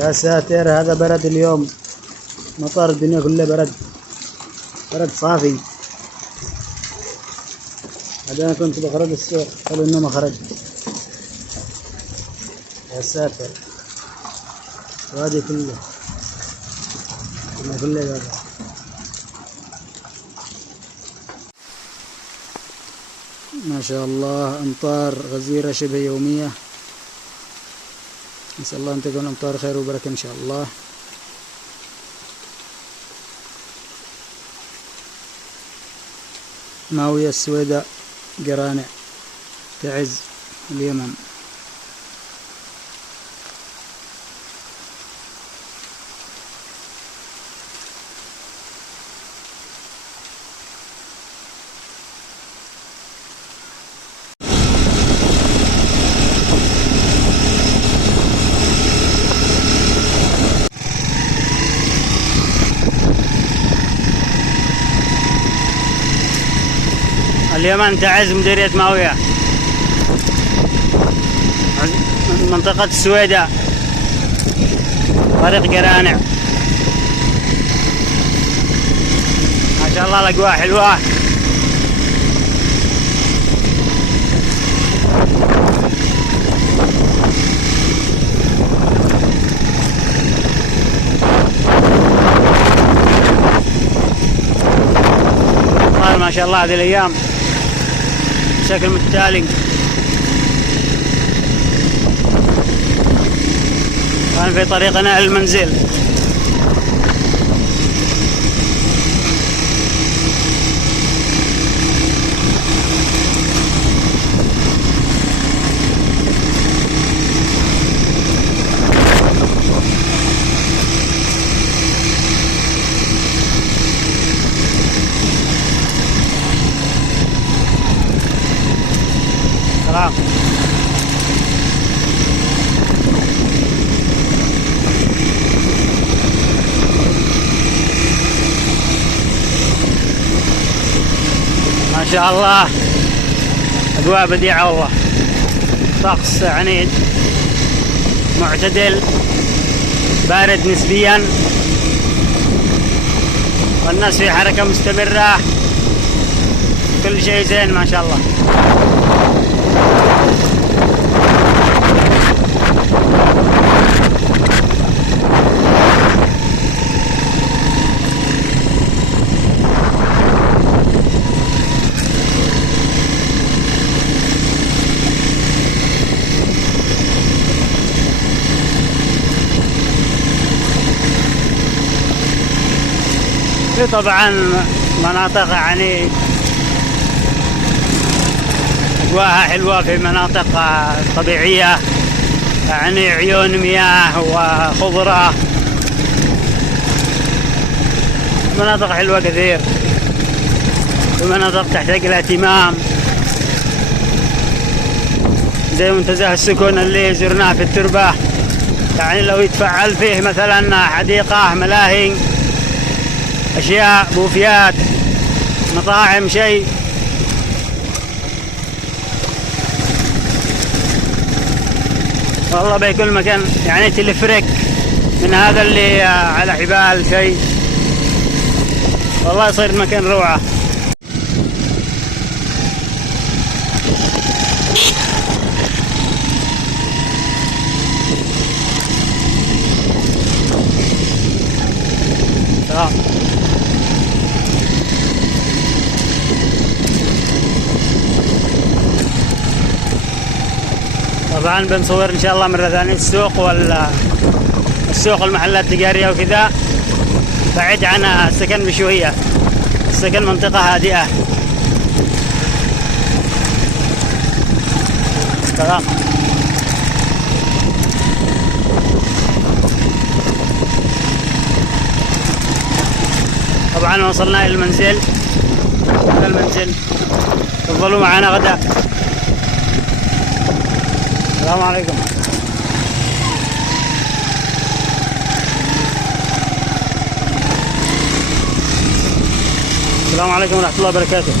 يا ساتر، هذا برد اليوم. مطار الدنيا كلها برد، برد صافي. بعدين أنا كنت بخرج السوق، حلو إنه ما خرج. يا ساتر، وادي كله برد. ما شاء الله، أمطار غزيرة شبه يومية. نسأل الله أن تكون أمطار خير وبركة إن شاء الله. ماوية، السويداء، قرانع، تعز، اليمن. اليمن، تعز، مديرية ماوية، منطقة السويداء، طريق قرانع. ما شاء الله الأجواء حلوة. ما شاء الله هذه الأيام بشكل متتالي. كان في طريقنا إلى المنزل. سلام. ما شاء الله أجواء بديعة والله. طقس يعني معتدل، بارد نسبيا، والناس في حركة مستمرة، كل شيء زين ما شاء الله. في طبعا مناطق يعني أجواءها حلوة، في مناطق طبيعية يعني عيون مياه وخضرة، مناطق حلوة كثير، ومناطق تحتاج إلى اهتمام زي منتزه السكون اللي زرناه في التربة. يعني لو يتفعل فيه مثلا حديقة، ملاهي، أشياء، بوفيات، مطاعم، شيء. والله بكل مكان يعني تلفرك من هذا اللي على حبال شيء، والله يصير مكان روعة. طبعا بنصور ان شاء الله مرة ثانية السوق والمحلات التجارية وكذا، بعيد عن السكن بشوية. السكن منطقة هادئة. تمام. طبعا وصلنا الى المنزل. هذا المنزل. تفضلوا معنا غدا. السلام عليكم. السلام عليكم ورحمة الله وبركاته.